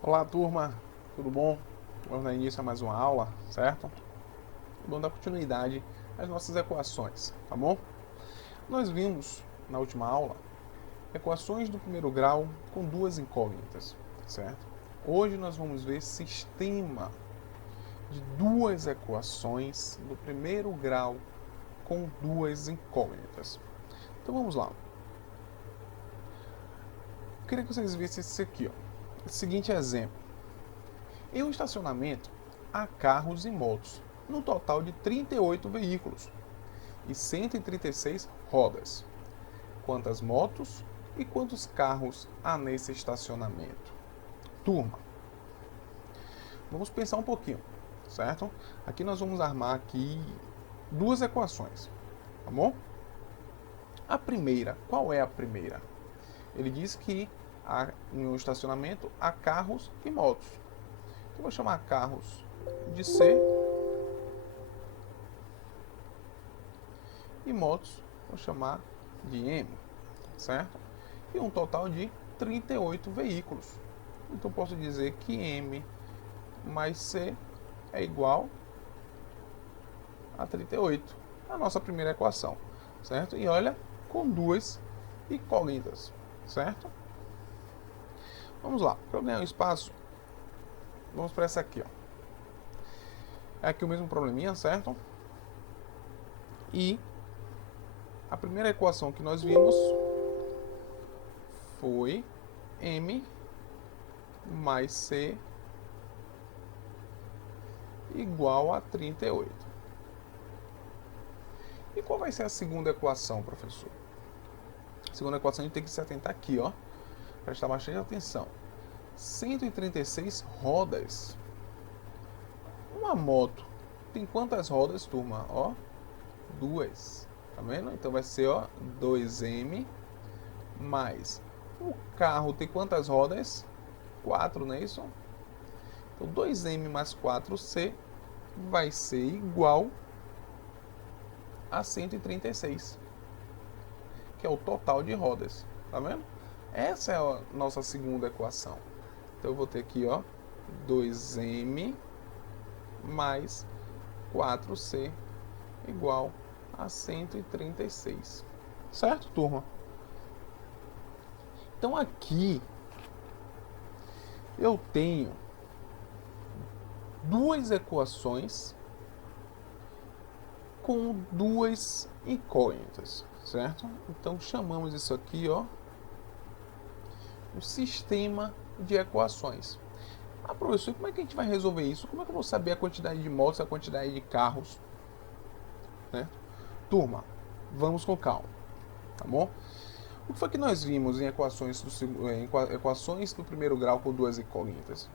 Olá, turma, tudo bom? Vamos dar início a mais uma aula, certo? Vamos dar continuidade às nossas equações, tá bom? Nós vimos na última aula equações do primeiro grau com duas incógnitas, certo? Hoje nós vamos ver sistema de duas equações do primeiro grau com duas incógnitas. Então vamos lá. Eu queria que vocês vissem esse aqui, ó. Esse seguinte exemplo. Em um estacionamento, há carros e motos, no total de 38 veículos e 136 rodas. Quantas motos e quantos carros há nesse estacionamento? Turma, vamos pensar um pouquinho, certo? Aqui nós vamos armar aqui duas equações, tá bom? A primeira, qual é a primeira? Ele diz que em um estacionamento há carros e motos. Eu vou chamar carros de C e motos vou chamar de M, certo? E um total de 38 veículos. Então posso dizer que M mais C é igual a 38. A nossa primeira equação, certo? E olha, com duas incógnitas, certo? Vamos lá, para eu ganhar um espaço, vamos para essa aqui, ó. É aqui o mesmo probleminha, certo? E a primeira equação que nós vimos foi M mais C igual a 38. E qual vai ser a segunda equação, professor? A segunda equação a gente tem que se atentar aqui, ó. Prestar bastante atenção. 136 rodas. Uma moto tem quantas rodas, turma? Ó, duas. Tá vendo? Então vai ser, ó, 2M mais. O carro tem quantas rodas? 4, não é isso? Então 2M mais 4C vai ser igual a 136, que é o total de rodas. Tá vendo? Essa é a nossa segunda equação. Então eu vou ter aqui, ó, 2M mais 4C igual a 136. Certo, turma? Então aqui eu tenho duas equações com duas incógnitas, certo? Então chamamos isso aqui, ó, um sistema de equações. Ah, professor, como é que a gente vai resolver isso? Como é que eu vou saber a quantidade de motos, a quantidade de carros? Né? Turma, vamos com calma, tá bom? O que foi que nós vimos em equações do primeiro grau com duas incógnitas?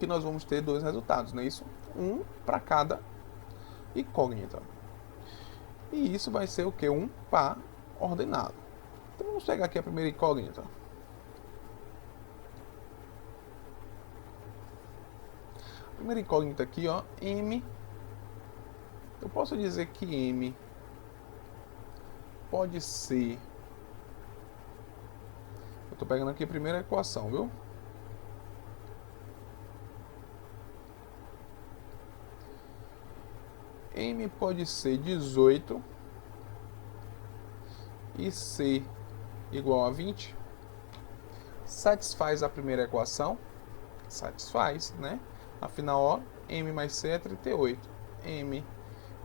Que nós vamos ter dois resultados, não é isso? Um para cada incógnita. E isso vai ser o que? Um par ordenado. Então vamos pegar aqui a primeira incógnita. A primeira incógnita aqui, ó, M. Eu posso dizer que M pode ser. Eu estou pegando aqui a primeira equação, viu? M pode ser 18 e C igual a 20. Satisfaz a primeira equação? Satisfaz, né? Afinal, ó, M mais C é 38. M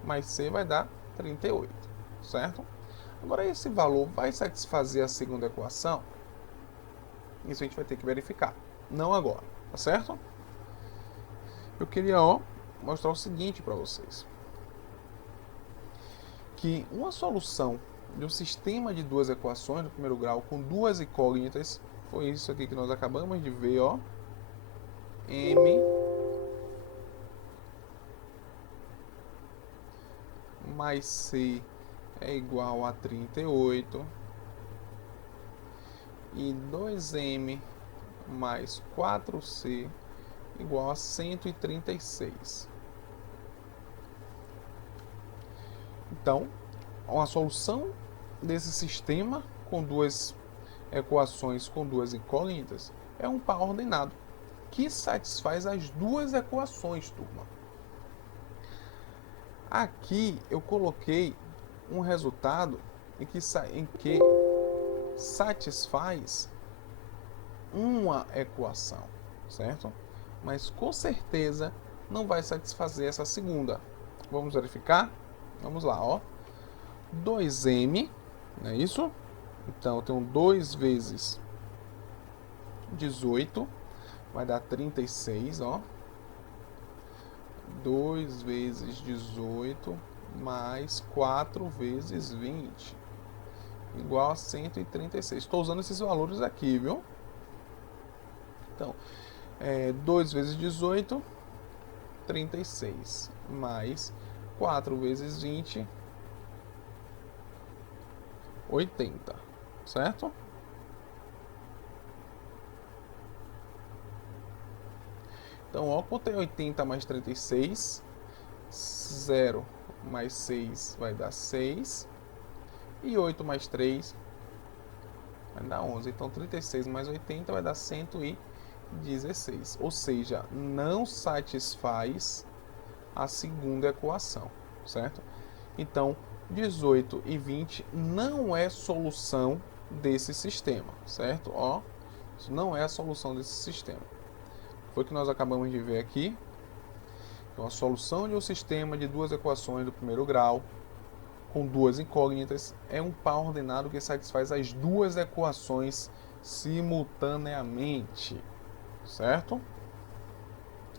mais C vai dar 38, certo? Agora, esse valor vai satisfazer a segunda equação? Isso a gente vai ter que verificar. Não agora, tá certo? Eu queria, ó, mostrar o seguinte para vocês. Que uma solução de um sistema de duas equações do primeiro grau com duas incógnitas foi isso aqui que nós acabamos de ver, ó. M mais C é igual a 38 e 2M mais 4C igual a 136. Então, uma solução desse sistema com duas equações com duas incógnitas é um par ordenado que satisfaz as duas equações, turma. Aqui eu coloquei um resultado em que satisfaz uma equação, certo? Mas com certeza não vai satisfazer essa segunda. Vamos verificar? Vamos lá, ó. 2m, não é isso? Então eu tenho 2 vezes 18, vai dar 36, ó. 2 vezes 18 mais 4 vezes 20 igual a 136. Estou usando esses valores aqui, viu? Então, 2 vezes 18, 36, mais 4 vezes 20, 80, certo? Então, ó, quanto é 80 mais 36? 0 mais 6 vai dar 6. E 8 mais 3 vai dar 11. Então, 36 mais 80 vai dar 116. Ou seja, não satisfaz a segunda equação, certo? Então, 18 e 20 não é solução desse sistema, certo? Ó, isso não é a solução desse sistema. Foi o que nós acabamos de ver aqui. Então, a solução de um sistema de duas equações do primeiro grau com duas incógnitas é um par ordenado que satisfaz as duas equações simultaneamente, certo?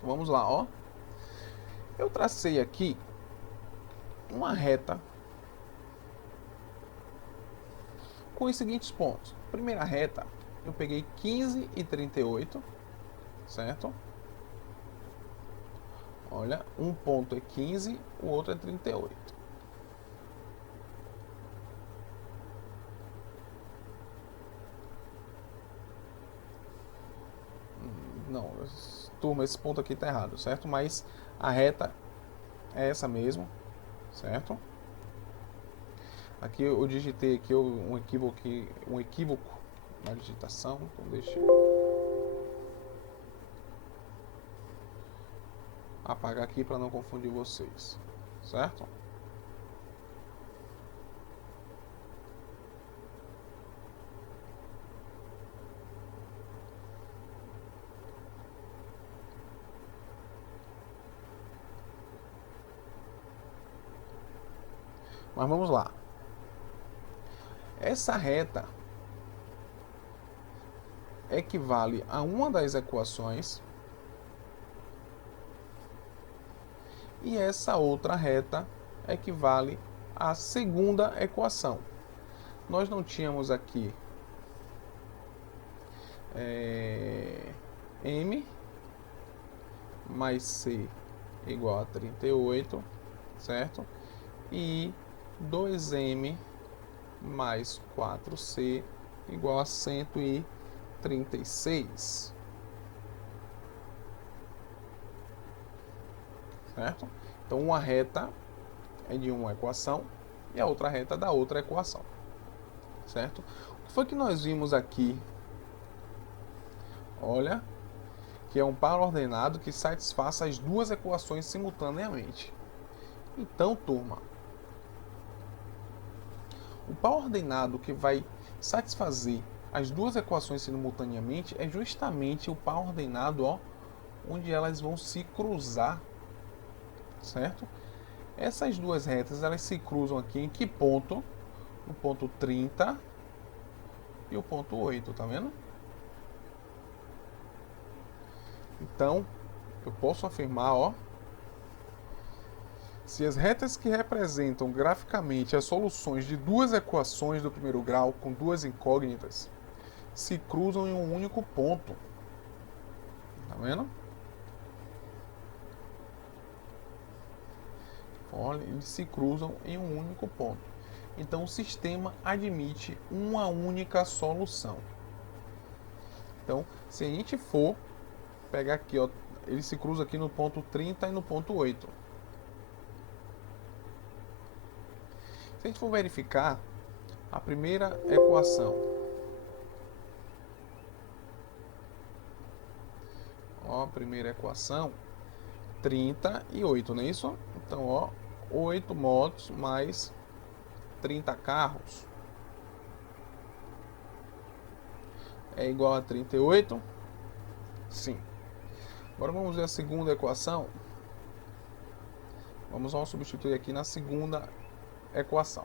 Vamos lá, ó. Eu tracei aqui uma reta com os seguintes pontos. Primeira reta, eu peguei 15 e 38, certo? Olha, um ponto é 15, o outro é 38. Não, turma, esse ponto aqui está errado, certo? Mas a reta é essa mesmo, certo? Aqui eu digitei aqui um equívoco na digitação, então deixa eu apagar aqui para não confundir vocês, certo? Mas vamos lá. Essa reta equivale a uma das equações e essa outra reta equivale à segunda equação. Nós não tínhamos aqui m mais c igual a 38, certo? E 2m mais 4c igual a 136, certo? Então, uma reta é de uma equação e a outra reta da outra equação, certo? O que foi que nós vimos aqui? Olha, que é um par ordenado que satisfaça as duas equações simultaneamente. Então, turma, o par ordenado que vai satisfazer as duas equações simultaneamente é justamente o par ordenado, ó, onde elas vão se cruzar, certo? Essas duas retas, elas se cruzam aqui em que ponto? No ponto 30 e o ponto 8, tá vendo? Então, eu posso afirmar, ó, se as retas que representam graficamente as soluções de duas equações do primeiro grau com duas incógnitas se cruzam em um único ponto, tá vendo? Olha, eles se cruzam em um único ponto. Então, o sistema admite uma única solução. Então, se a gente for pegar aqui, ó, ele se cruza aqui no ponto 30 e no ponto 8. Se a gente for verificar a primeira equação, a primeira equação, 38, não é isso? Então, ó, 8 motos mais 30 carros é igual a 38? Sim. Agora vamos ver a segunda equação. Vamos substituir aqui na segunda equação.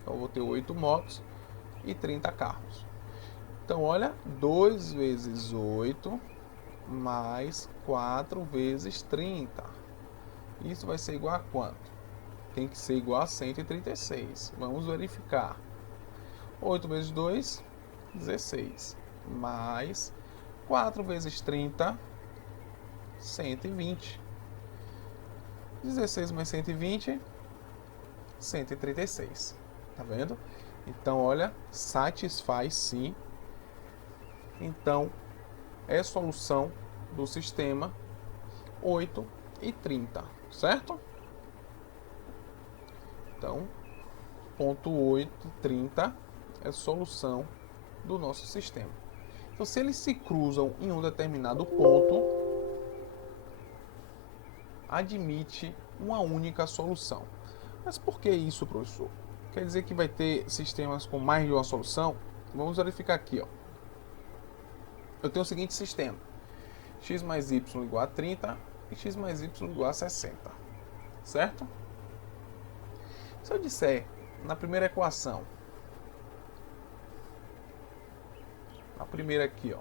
Então, eu vou ter 8 motos e 30 carros. Então, olha, 2 vezes 8 mais 4 vezes 30. Isso vai ser igual a quanto? Tem que ser igual a 136. Vamos verificar. 8 vezes 2, 16. Mais 4 vezes 30, 120. 16 mais 120, 136. Tá vendo? Então, olha, satisfaz sim. Então, é solução do sistema 8 e 30, certo? Então, ponto 8 e 30 é solução do nosso sistema. Então, se eles se cruzam em um determinado ponto, admite uma única solução. Mas por que isso, professor? Quer dizer que vai ter sistemas com mais de uma solução? Vamos verificar aqui, ó. Eu tenho o seguinte sistema: x mais y igual a 30 e x mais y igual a 60, certo? Se eu disser na primeira equação, a primeira aqui, ó,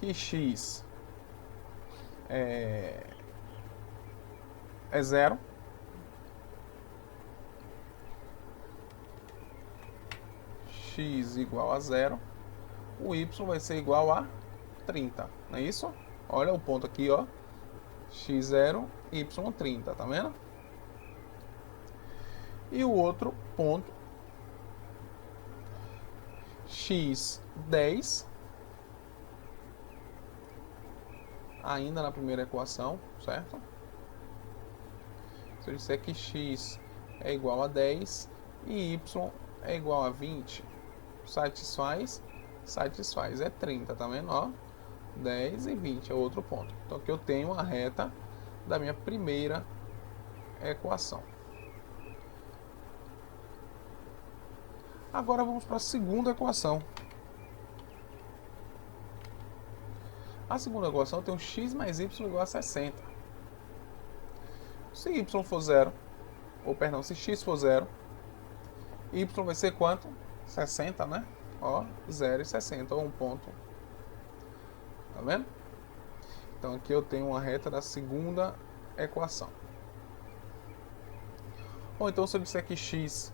que x é 0, x igual a 0, o y vai ser igual a 30, não é isso? Olha o ponto aqui, ó, x0, y30, tá vendo? E o outro ponto, x10, ainda na primeira equação, certo? Se eu disser que x é igual a 10 e y é igual a 20, satisfaz? Satisfaz, é 30, tá vendo? Ó, 10 e 20 é outro ponto. Então aqui eu tenho a reta da minha primeira equação. Agora vamos para a segunda equação. A segunda equação tem um x mais y igual a 60. Se y for 0, ou perdão, se x for 0, y vai ser quanto? 60, né? Ó, 0 e 60, ou um ponto. Tá vendo? Então aqui eu tenho uma reta da segunda equação. Ou então se eu disser que x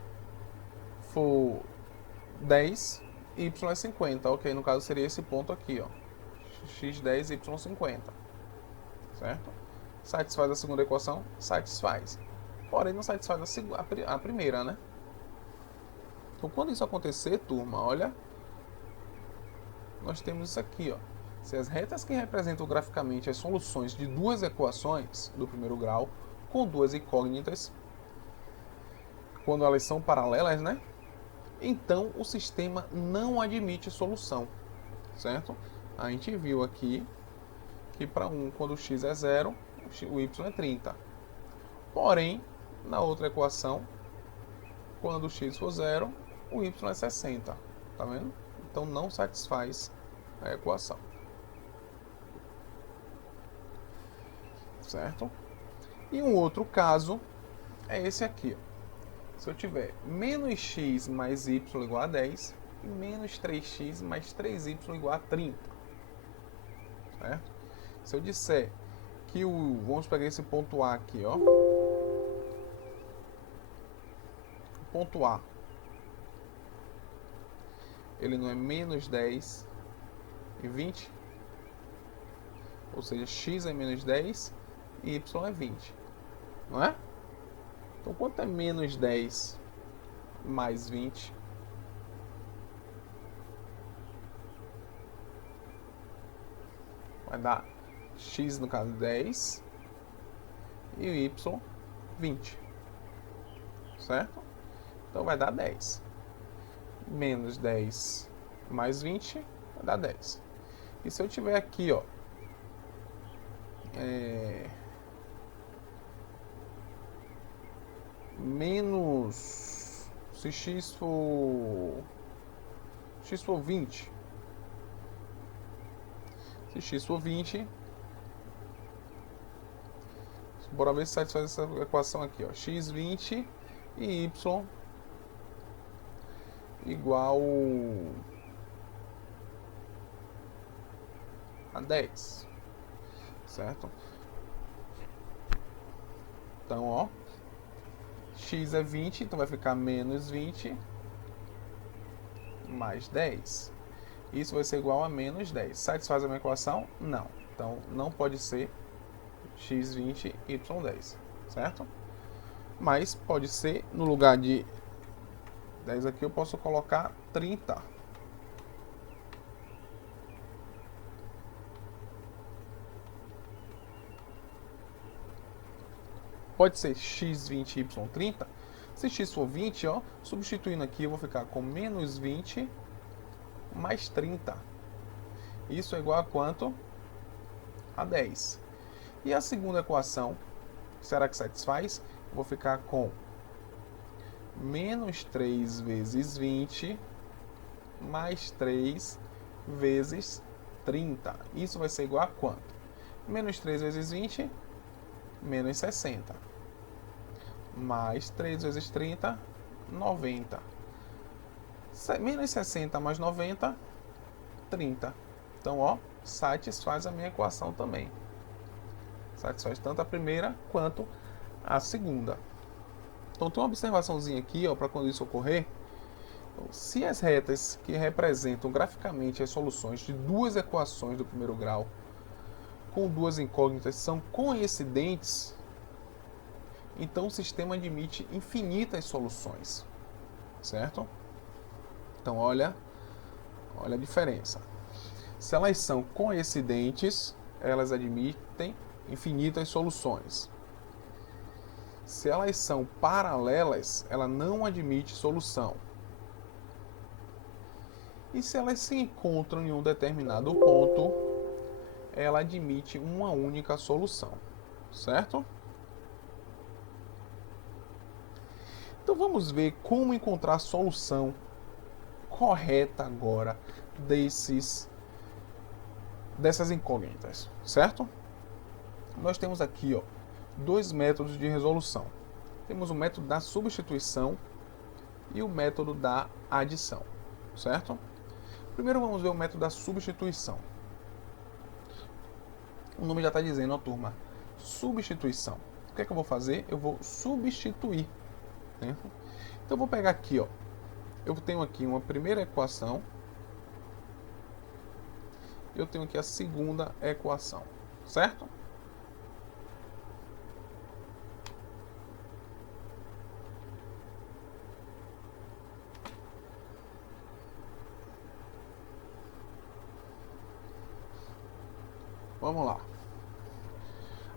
for 10, y é 50, ok? No caso seria esse ponto aqui, ó. x10, y50. Certo? Satisfaz a segunda equação? Satisfaz. Porém, não satisfaz a primeira, né? Então, quando isso acontecer, turma, olha, nós temos isso aqui, ó. Se as retas que representam graficamente as soluções de duas equações do primeiro grau com duas incógnitas, quando elas são paralelas, né? Então, o sistema não admite solução, certo? A gente viu aqui que para um, quando o x é 0, o y é 30. Porém, na outra equação, quando o x for 0, o y é 60. Tá vendo? Então, não satisfaz a equação. Certo? E um outro caso é esse aqui, ó. Se eu tiver menos x mais y igual a 10 e menos 3x mais 3y igual a 30. Certo? Se eu disser que vamos pegar esse ponto A aqui, ó. O ponto A, ele não é menos 10 e 20? Ou seja, x é menos 10 e y é 20. Não é? Então, quanto é menos 10 mais 20? Vai dar x, no caso, 10 e o y, 20. Certo? Então, vai dar 10. Menos 10 mais 20 vai dar 10. E se eu tiver aqui, ó, menos, se x for 20, se x for 20, bora ver se satisfaz essa equação aqui, ó, x20 e y igual a 10, certo? Então, ó, x é 20, então vai ficar menos 20 mais 10. Isso vai ser igual a menos 10. Satisfaz a minha equação? Não. Então, não pode ser x20, y10, certo? Mas pode ser, no lugar de 10 aqui, eu posso colocar 30. Pode ser x20, y30. Se x for 20, ó, substituindo aqui, eu vou ficar com menos 20 mais 30. Isso é igual a quanto? A 10. E a segunda equação, será que satisfaz? Vou ficar com menos 3 vezes 20 mais 3 vezes 30. Isso vai ser igual a quanto? Menos 3 vezes 20, menos 60. Mais 3 vezes 30, 90. Menos 60 mais 90, 30. Então, ó, satisfaz a minha equação também. Satisfaz tanto a primeira quanto a segunda. Então, tem uma observaçãozinha aqui, ó, para quando isso ocorrer. Se as retas que representam graficamente as soluções de duas equações do primeiro grau com duas incógnitas são coincidentes, então o sistema admite infinitas soluções, certo? Então, olha a diferença. Se elas são coincidentes, elas admitem infinitas soluções. Se elas são paralelas, ela não admite solução. E se elas se encontram em um determinado ponto, ela admite uma única solução, certo? Então vamos ver como encontrar a solução correta agora dessas incógnitas, certo? Nós temos aqui, ó, dois métodos de resolução. Temos o método da substituição e o método da adição, certo? Primeiro vamos ver o método da substituição. O nome já está dizendo, ó, turma, substituição. O que é que eu vou fazer? Eu vou substituir, né? Então eu vou pegar aqui, ó, eu tenho aqui uma primeira equação, eu tenho aqui a segunda equação, certo? Vamos lá.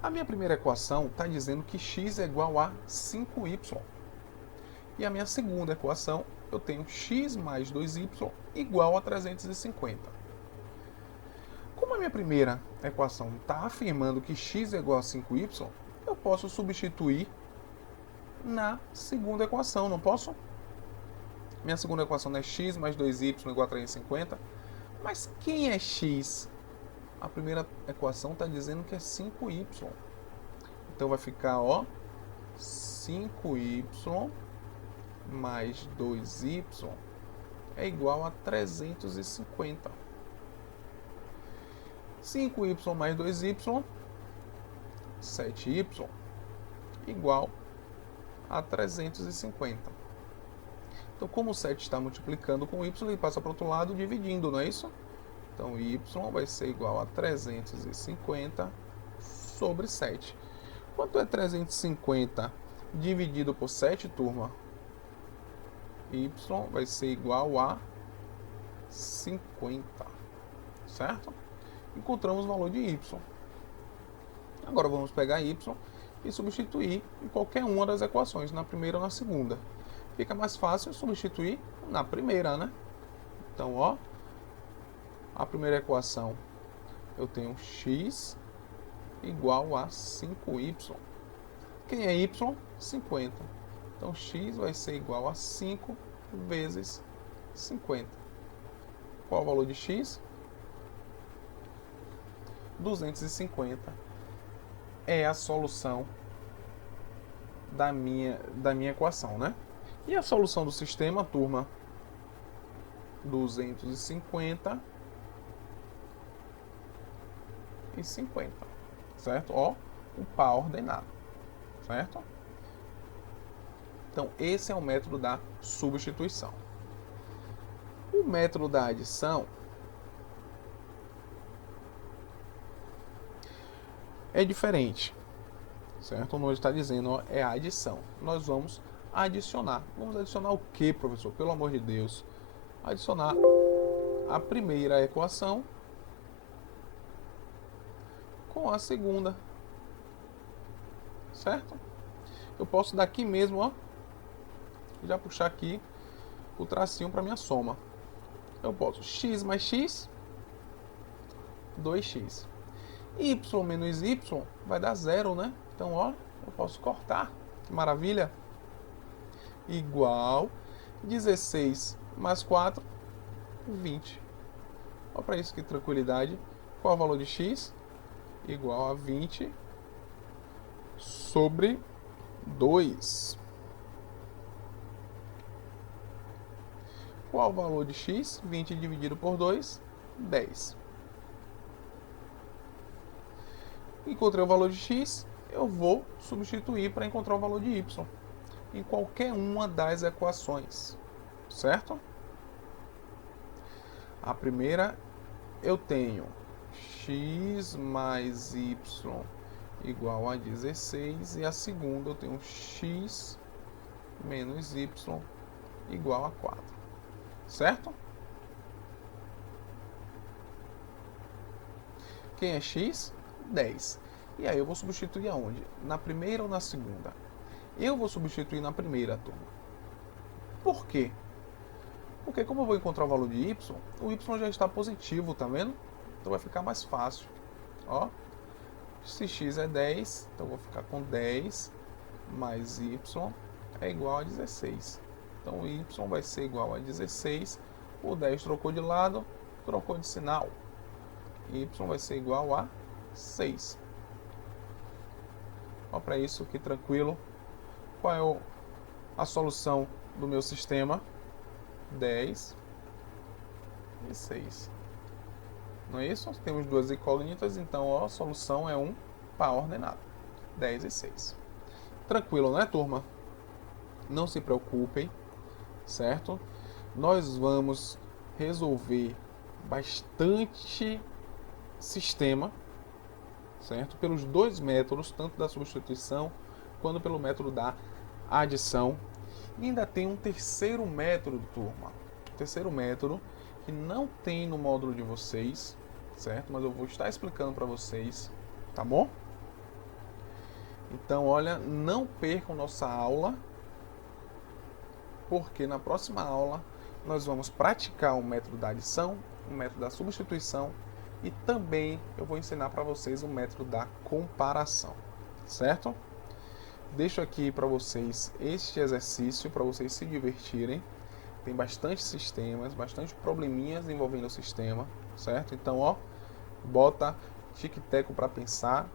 A minha primeira equação está dizendo que x é igual a 5y. E a minha segunda equação, eu tenho x mais 2y igual a 350. Como a minha primeira equação está afirmando que x é igual a 5y, eu posso substituir na segunda equação, não posso? Minha segunda equação é x mais 2y igual a 350. Mas quem é x? A primeira equação está dizendo que é 5y. Então vai ficar, ó, 5y mais 2y é igual a 350. 5y mais 2y, 7y, igual a 350. Então, como o 7 está multiplicando com y, ele passa para o outro lado dividindo, não é isso? Então, y vai ser igual a 350 sobre 7. Quanto é 350 dividido por 7, turma? Y vai ser igual a 50, certo? Encontramos o valor de y. Agora vamos pegar y e substituir em qualquer uma das equações, na primeira ou na segunda. Fica mais fácil substituir na primeira, né? Então, ó, a primeira equação eu tenho x igual a 5y. Quem é y? 50. Então, x vai ser igual a 5 vezes 50. Qual o valor de x? 250 é a solução da minha equação, né? E a solução do sistema, turma? 250 e 50, certo? Ó, o par ordenado, certo? Então, esse é o método da substituição. O método da adição é diferente, certo? Onde está dizendo, ó, é a adição. Nós vamos adicionar. Vamos adicionar o que, professor? Pelo amor de Deus. Adicionar a primeira equação com a segunda, certo? Eu posso daqui mesmo, ó, já puxar aqui o tracinho para minha soma. Eu posso x mais x, 2x. Y menos y vai dar 0, né? Então, ó, eu posso cortar. Que maravilha! Igual 16 mais 4, 20. Olha para isso que tranquilidade. Qual é o valor de x? Igual a 20 sobre 2. Qual o valor de x? 20 dividido por 2, 10. Encontrei o valor de x, eu vou substituir para encontrar o valor de y em qualquer uma das equações, certo? A primeira, eu tenho x mais y igual a 16, e a segunda eu tenho x menos y igual a 4, certo? Quem é x? 10. E aí eu vou substituir aonde? Na primeira ou na segunda? Eu vou substituir na primeira, turma. Por quê? Porque como eu vou encontrar o valor de y, o y já está positivo, tá vendo? Então vai ficar mais fácil. Ó, se x é 10, então eu vou ficar com 10 mais y é igual a 16. Então o y vai ser igual a 16. O 10 trocou de lado, trocou de sinal. Y vai ser igual a 6. Olha para isso, que tranquilo. Qual é a solução do meu sistema? 10 e 6. Não é isso? Temos duas incógnitas, então ó, a solução é um par ordenado. 10 e 6. Tranquilo, né, turma? Não se preocupem, certo? Nós vamos resolver bastante sistema, certo? Pelos dois métodos, tanto da substituição quanto pelo método da adição. E ainda tem um terceiro método, turma. Um terceiro método que não tem no módulo de vocês, certo? Mas eu vou estar explicando para vocês, tá bom? Então, olha, não percam nossa aula, porque na próxima aula nós vamos praticar o método da adição, o método da substituição, e também eu vou ensinar para vocês o método da comparação, certo? Deixo aqui para vocês este exercício para vocês se divertirem. Tem bastante sistemas, bastante probleminhas envolvendo o sistema, certo? Então, ó, bota tic-teco para pensar,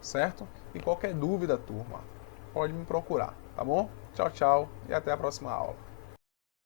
certo? E qualquer dúvida, turma, pode me procurar, tá bom? Tchau, tchau e até a próxima aula.